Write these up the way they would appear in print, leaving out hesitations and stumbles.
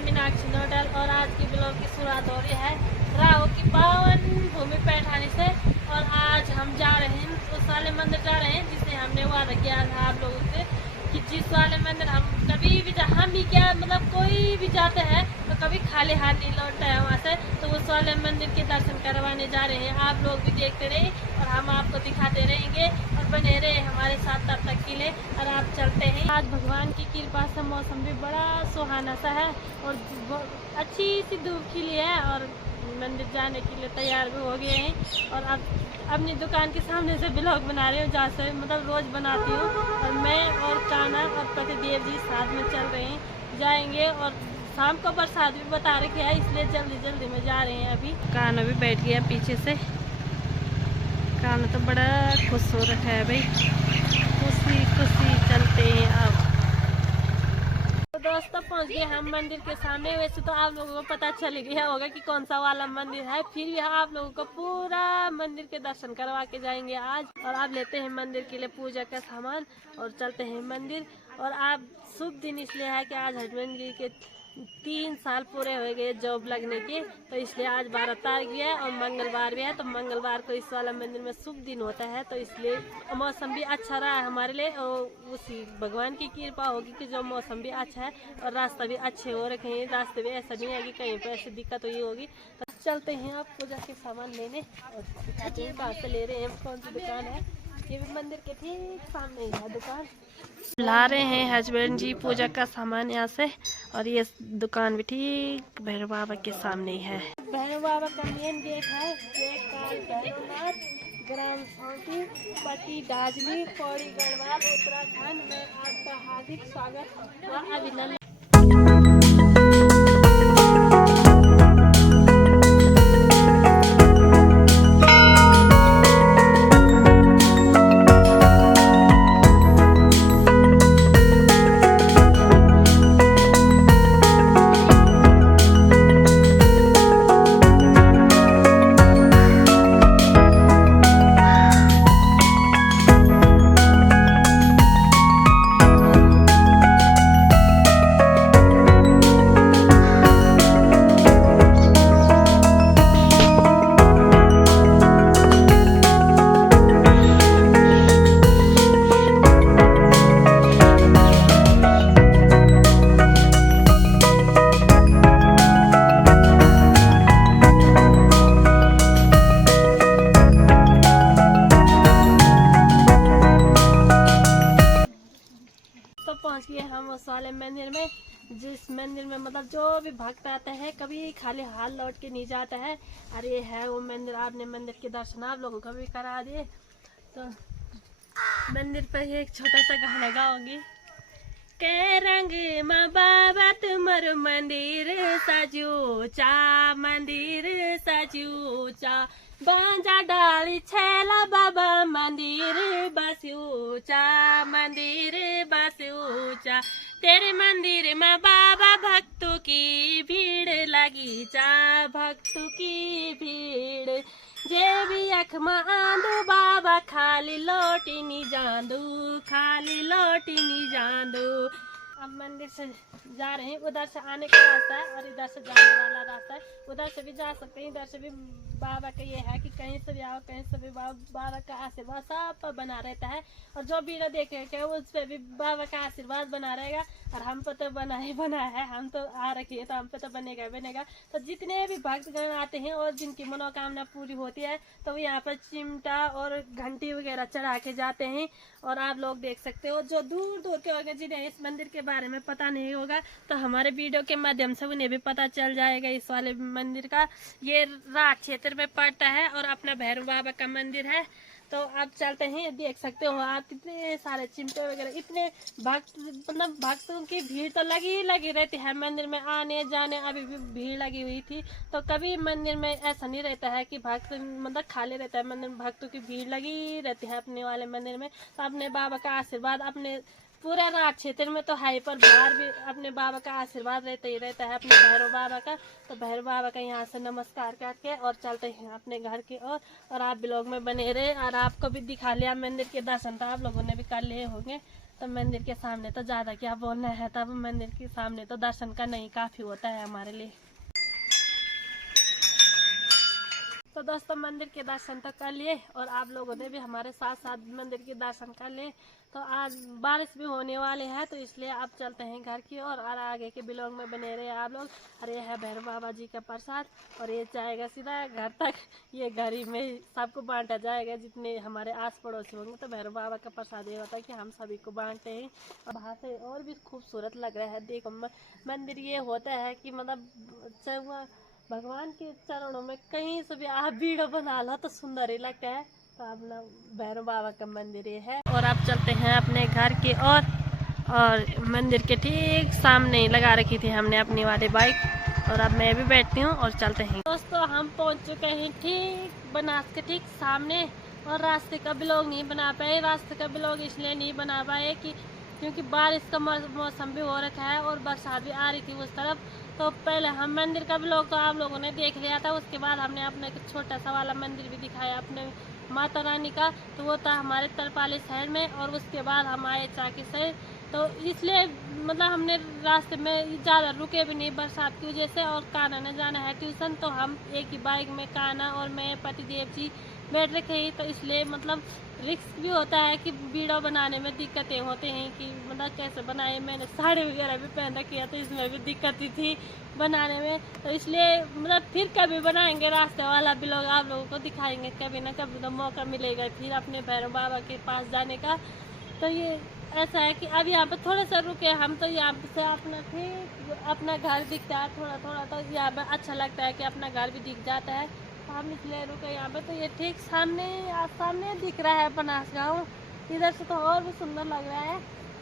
मैं मीनाक्षी नोडल और आज की ब्लॉग की शुरुआत हो रही है राहु की पावन भूमि पैठानी से। और आज हम जा रहे हैं उस वाले मंदिर जा रहे हैं जिसे हमने वादा किया था आप लोगों से कि जिस वाले मंदिर हम कभी भी हम ही क्या मतलब कोई भी जाते हैं तो कभी खाली हाथ नहीं लौटता है वहाँ से। तो उस वाले मंदिर के दर्शन करवाने जा रहे हैं, आप लोग भी देखते रहे और हम आपको दिखाते रहेंगे और बने रहे हमारे साथ तब तक के लिए। और आप चलते हैं। आज भगवान की कृपा से मौसम भी बड़ा सुहाना सा है और अच्छी सी धूप खिली है और मंदिर जाने के लिए तैयार भी हो गए हैं। और अब अपनी दुकान के सामने से ब्लॉग बना रही हूँ जहाँ से मतलब रोज़ बनाती हूँ। और मैं और कान्हा और पतिदेव जी साथ में चल रहे हैं, जाएंगे और शाम को बरसात भी बता रखी है इसलिए जल्दी जल्दी में जा रहे हैं। अभी कान्हा भी बैठ गया पीछे से, कान्हा तो बड़ा खुश हो रखा है भाई, खुशी खुशी चलते हैं। अब तो दोस्तों पहुंच गए हम मंदिर के सामने। वैसे तो आप लोगों को पता चल गया होगा कि कौन सा वाला मंदिर है, फिर भी आप लोगों को पूरा मंदिर के दर्शन करवा के जाएंगे आज। और आप लेते हैं मंदिर के लिए पूजा का सामान और चलते हैं मंदिर। और आप शुभ दिन इसलिए है कि आज हस्बैंड जी के 3 साल पूरे हो गए जॉब लगने के, तो इसलिए आज 12 तारीख भी है और मंगलवार भी है। तो मंगलवार को इस वाला मंदिर में शुभ दिन होता है, तो इसलिए मौसम भी अच्छा रहा है हमारे लिए और उसी भगवान की कृपा होगी कि जो मौसम भी अच्छा है और रास्ता भी अच्छे हो रखे हैं। रास्ते भी ऐसा नहीं है कि कहीं पर ऐसी दिक्कत हुई होगी। तो चलते हैं आप पूजा के सामान लेने और दिखाते हैं कहाँ से ले रहे हैं, कौन सी दुकान है। ये भी मंदिर के ठीक सामने ही है दुकान। ला रहे हैं हस्बैंड जी पूजा का सामान यहाँ से और ये दुकान भी ठीक भैरव बाबा के सामने ही है। भैरव बाबा का मेन गेट है, गेट काल भैरवनाथ ग्राम सौंटी पट्टी दाजली पौड़ी गढ़वाल उत्तराखंड में आपका हार्दिक स्वागत व अभिनंदन। पहुंच गए हम उस वाले मंदिर में जिस मंदिर में मतलब जो भी भक्त आते हैं कभी खाली हाथ लौट के नहीं जाता है। और ये है वो मंदिर, आपने मंदिर के दर्शन आप लोगों को भी करा दिए। तो मंदिर पर ही एक छोटा सा गाना गाऊंगी के रंग माँ बाबा तुमर मंदिर सजू चा मंदिर सजू चा बांजा डाली छेला बाबा मंदिर बस्यू चा मंदिर बस्यू चा तेरे मंदिर में बाबा भक्तों की भीड़ लगी चा भक्तों की भीड़ जे भी अख में आंदू बाबा खाली लोटी नी जांदू खाली लोटी नी जांदू। अब मंदिर से जा रहे हैं, उधर से आने का रास्ता है और इधर से जाने वाला रास्ता है। उधर से भी जा सकते हैं, इधर से भी बाबा का ये है कि कहीं से भी आओ कहीं से भी बाबा का आशीर्वाद सब पर बना रहता है। और जो वीडियो देख रहे हैं उस पर भी बाबा का आशीर्वाद बना रहेगा। और हम पर तो बना ही बना है, हम तो आ रखी है तो हम पे तो बनेगा बनेगा। तो जितने भी भक्तगण आते हैं और जिनकी मनोकामना पूरी होती है तो वो यहाँ पर चिमटा और घंटी वगैरह चढ़ा के जाते हैं। और आप लोग देख सकते हो जो दूर दूर के होंगे जिन्हें इस मंदिर के बारे में पता नहीं होगा तो हमारे वीडियो के माध्यम से उन्हें भी पता चल जाएगा इस वाले मंदिर का। ये राठ क्षेत्र में पड़ता है और अपना भैरव बाबा का मंदिर है। तो आप चलते हैं, देख सकते हो आप इतने सारे चिमटे वगैरह, इतने भक्त मतलब भक्तों की भीड़ तो लगी रहती है मंदिर में आने जाने। अभी भी भीड़ लगी हुई थी, तो कभी मंदिर में ऐसा नहीं रहता है कि भक्त मतलब खाली रहता है मंदिर में, भक्तों की भीड़ लगी रहती है अपने वाले मंदिर में। तो अपने बाबा का आशीर्वाद अपने पूरा राठ क्षेत्र में तो है, पर बाहर भी अपने बाबा का आशीर्वाद रहता ही रहता है अपने भैरव बाबा का। तो भैरव बाबा का यहाँ से नमस्कार करके और चलते हैं अपने घर की ओर। और आप ब्लॉग में बने रहे और आपको भी दिखा लिया मंदिर के दर्शन तो आप लोगों ने भी कर लिए होंगे। तो मंदिर के सामने तो ज़्यादा क्या बोलना है, तब मंदिर के सामने तो दर्शन करना ही काफ़ी होता है हमारे लिए। तो दोस्तों मंदिर के दर्शन तो कर लिए और आप लोगों ने भी हमारे साथ साथ मंदिर के दर्शन कर लिए। तो आज बारिश भी होने वाले हैं, तो इसलिए अब चलते हैं घर की और आगे के ब्लॉग में बने रहे आप लोग। और ये है भैरव बाबा जी का प्रसाद और ये जाएगा सीधा घर तक। ये घर ही में सबको बांटा जाएगा, जितने हमारे आस पड़ोसी होंगे। तो भैरव बाबा का प्रसाद ये होता है कि हम सभी को बांटते हैं। और बाहर से और भी खूबसूरत लग रहा है। देखो मंदिर ये होता है कि मतलब भगवान के चरणों में कहीं से भी आप वीडियो बना लो तो सुंदर ही लगता है। तो अपना भैरव बाबा का मंदिर ये है। और आप चलते हैं अपने घर के और मंदिर के ठीक सामने लगा रखी थी हमने अपनी वाली बाइक। और अब मैं भी बैठती हूँ और चलते हैं। दोस्तों हम पहुँच चुके हैं ठीक बनास के ठीक सामने। और रास्ते का ब्लॉग नहीं बना पाए। रास्ते का ब्लॉग इसलिए नहीं बना पाए क्योंकि बारिश का मौसम भी हो रखा है और बरसात भी आ रही थी उस तरफ। तो पहले हम मंदिर का ब्लॉग तो आप लोगों ने देख लिया था। उसके बाद हमने अपना एक छोटा सा वाला मंदिर भी दिखाया अपने माता रानी का। तो वो था हमारे तरपाली शहर में। और उसके बाद हम आए चाकी शहर। तो इसलिए मतलब हमने रास्ते में ज़्यादा रुके भी नहीं बरसात की वजह से। और कान्हा ने जाना है ट्यूशन, तो हम एक ही बाइक में कान्हा और मैं पतिदेव जी बैठ रखे ही। तो इसलिए मतलब रिस्क भी होता है कि वीडियो बनाने में दिक्कतें होती हैं कि मतलब कैसे बनाए। मैंने साड़ी वगैरह भी पहन रखी है तो इसमें भी दिक्कत थी बनाने में। तो इसलिए मतलब फिर कभी बनाएंगे रास्ते वाला ब्लॉग, आप लोगों को दिखाएंगे कभी ना कभी। तो मौका मिलेगा फिर अपने भैरव बाबा के पास जाने का। तो ये ऐसा है कि अब यहाँ पे थोड़ा सा रुके हम। तो यहाँ से अपना घर दिखता है थोड़ा थोड़ा। तो यहाँ पे अच्छा लगता है कि अपना घर भी दिख जाता है। हम इसलिए रुके यहाँ पे। तो ये ठीक सामने दिख रहा है बनास गाँव। इधर से तो और भी सुंदर लग रहा है।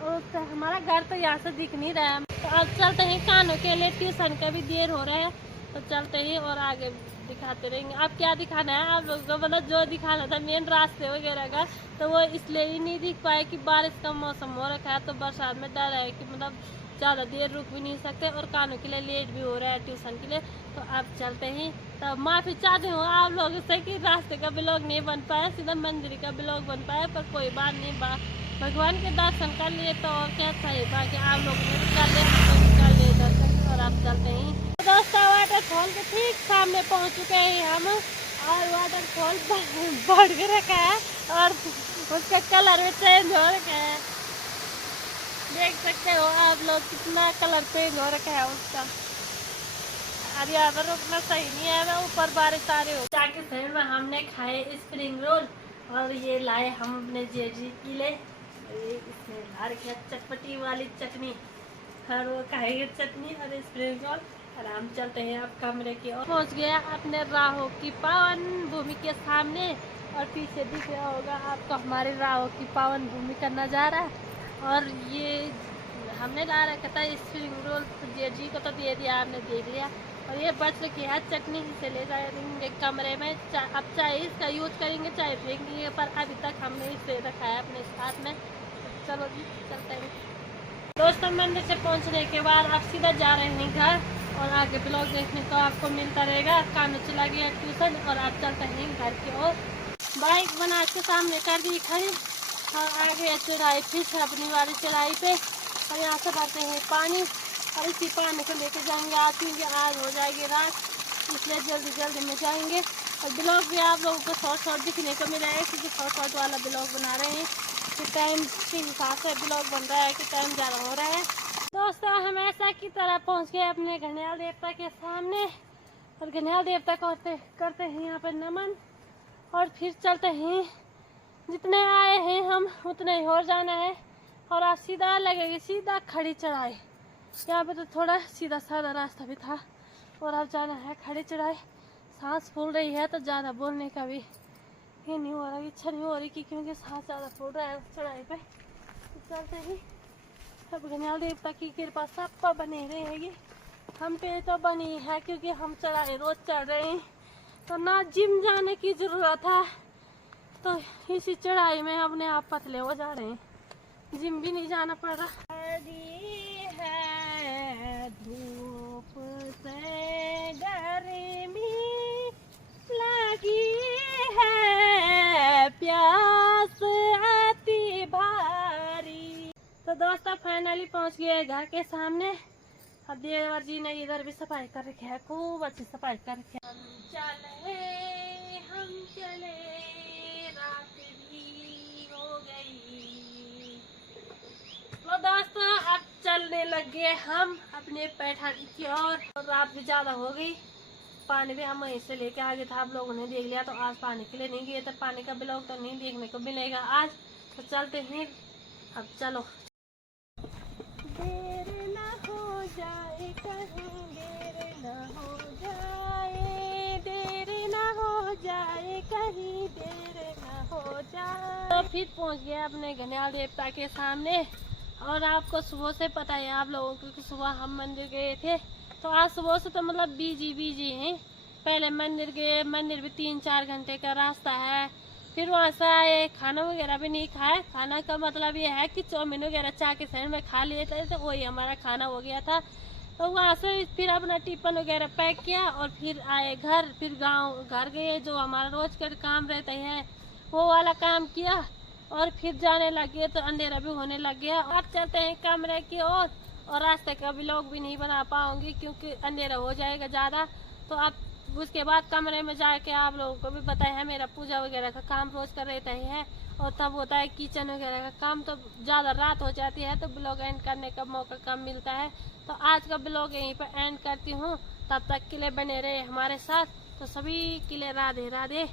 और हमारा घर तो यहाँ से दिख नहीं रहा है। तो अब चलते हैं कानों के लिए, ट्यूशन का भी देर हो रहा है। तो चलते ही और आगे दिखाते रहेंगे। अब क्या दिखाना है आप लोगों को, मतलब जो दिखाना था मेन रास्ते वगैरह का, तो वो इसलिए ही नहीं दिख पाए कि बारिश का मौसम हो रखा है। तो बरसात में डर है कि मतलब ज़्यादा देर रुक भी नहीं सकते और कानों के लिए लेट भी हो रहा है ट्यूशन के लिए। तो अब चलते ही। तो माफ़ी चाहती हूँ आप लोगों से कि रास्ते का ब्लॉग नहीं बन पाया, सीधा मंदिर का ब्लॉग बन पाया। पर कोई बात नहीं, भगवान के दर्शन कर लिए तो और क्या चाहिए। बाकी आप लोग कर ले दर्शन। और आप चलते ही। दोस्तों वाटरफॉल के ठीक सामने पहुँच चुके हैं हम। और वाटरफॉल बढ़ के रखा है और उसका कलर भी चेंज हो रखा है। देख सकते हो आप लोग कितना कलर चेंज हो रखा है उसका। अब यहाँ पर रुकना सही नहीं है, मैं ऊपर बारिश आ रही हो। चाकी शहर में हमने खाए स्प्रिंग रोल और ये लाए हम अपने जेजी के लिए। इसमें ला रखी चटपटी वाली चटनी और वो खाएंगे चटनी और स्प्रिंग रोल। और हम चलते हैं अब कमरे की ओर। पहुँच गया अपने राहों की पावन भूमि के सामने। और पीछे दिख रहा होगा आपको हमारे राहों की पावन भूमि का नज़ारा। और ये हमने ला रखा था स्प्रिंग रोल, तो जी को तो दे दिया, आपने देख लिया। और ये बच रखी है चटनी, से ले जाएंगे कमरे में। अब चाहे इसका यूज करेंगे चाहे फेंकेंगे, पर अभी तक हमने इसे रखा है अपने साथ में। चलो जी चलते हैं। दोस्तों मंदिर से पहुंचने के बाद आप सीधा जा रहे हैं घर। और आगे ब्लॉग देखने को आपको मिलता रहेगा। कानू चला गया ट्यूशन और आप चलते हैं घर की ओर। बाइक बना के सामने कर दी खड़ी और आगे चढ़ाई फिर अपनी वाली चढ़ाई पे। और यहाँ से भरते हैं पानी और इसी पानी को लेके जाएंगे आज, क्योंकि आज हो जाएगी रात, इसलिए जल्दी जल्दी में जाएंगे। और ब्लॉग भी आप लोगों को शॉर्ट दिखने को मिला है, क्योंकि शॉर्ट वाला ब्लॉग बना रहे हैं कि टाइम के हिसाब से ब्लॉग बन रहा है कि टाइम ज़्यादा हो रहा है। दोस्तों हमेशा की तरह पहुँच गए अपने घनियाल देवता के सामने। और घनियाल देवता करते हैं यहाँ पर नमन। और फिर चलते हैं, जितने आए हैं हम उतने ही और जाना है। और आज सीधा लगेगी सीधा खड़ी चढ़ाई। यहाँ पे तो थोड़ा सीधा साधा रास्ता भी था और अब जाना है खड़ी चढ़ाई। सांस फूल रही है तो ज़्यादा बोलने का भी ये नहीं हो रहा, इच्छा नहीं हो रही कि क्योंकि सांस ज़्यादा फूल रहा है उस चढ़ाई पे। तो चलते ही। अब घनियाल देवता की कृपा सब पर बनी रहेगी। हम पे तो बनी है क्योंकि हम चढ़ाई रोज चढ़ रहे हैं, तो ना जिम जाने की ज़रूरत है। तो इसी चढ़ाई में अपने आप पतले हो जा रहे हैं, जिम भी नहीं जाना पड़ रहा है। धूप से गर्मी लगी है, प्यास आती भारी। पहुंच गए घर के सामने। अब देवर जी ने इधर भी सफाई कर रखी है, खूब अच्छी सफाई कर रखी है। हम चले रात भी हो गई। तो दोस्तों अब चलने लगे हम अपने पैठानी की ओर। रात भी ज्यादा हो गई, पानी भी हम वहीं से लेके आ गए था, आप लोगों ने देख लिया। तो आज पानी के लिए नहीं गए थे, पानी का ब्लॉग तो नहीं देखने को मिलेगा आज। तो चलते हैं अब, चलो। देर ना हो जाए कहीं, देर ना हो जाए, देर ना हो जाए कहीं, देर ना हो जाए। तो फिर पहुंच गए अपने घनियाल देवता के सामने। और आपको सुबह से पता है आप लोगों को कि सुबह हम मंदिर गए थे। तो आज सुबह से तो मतलब बिजी हैं। पहले मंदिर गए, मंदिर भी 3-4 घंटे का रास्ता है। फिर वहाँ से आए, खाना वगैरह भी नहीं खाए। खाना का मतलब ये है कि चाउमीन वगैरह चाय के शहर में खा लिए थे, तो वही हमारा खाना हो गया था। तो वहाँ से फिर अपना टिफिन वगैरह पैक किया और फिर आए घर। फिर गाँव घर गए, जो हमारा रोज का काम रहता है वो वाला काम किया। और फिर जाने लगे तो अंधेरा भी होने लग गया। अब चलते हैं कमरे की ओर। और रास्ते का व्लॉग भी नहीं बना पाऊंगी क्योंकि अंधेरा हो जाएगा ज़्यादा। तो अब उसके बाद कमरे में जाके आप लोगों को भी पता है मेरा पूजा वगैरह का काम रोज कर रहता ही है। और तब होता है किचन वगैरह का काम, तो ज़्यादा रात हो जाती है तो ब्लॉग एंड करने का मौका कम मिलता है। तो आज का ब्लॉग यहीं पर एंड करती हूँ। तब तक के लिए बने रहे हमारे साथ। तो सभी के लिए राधे राधे।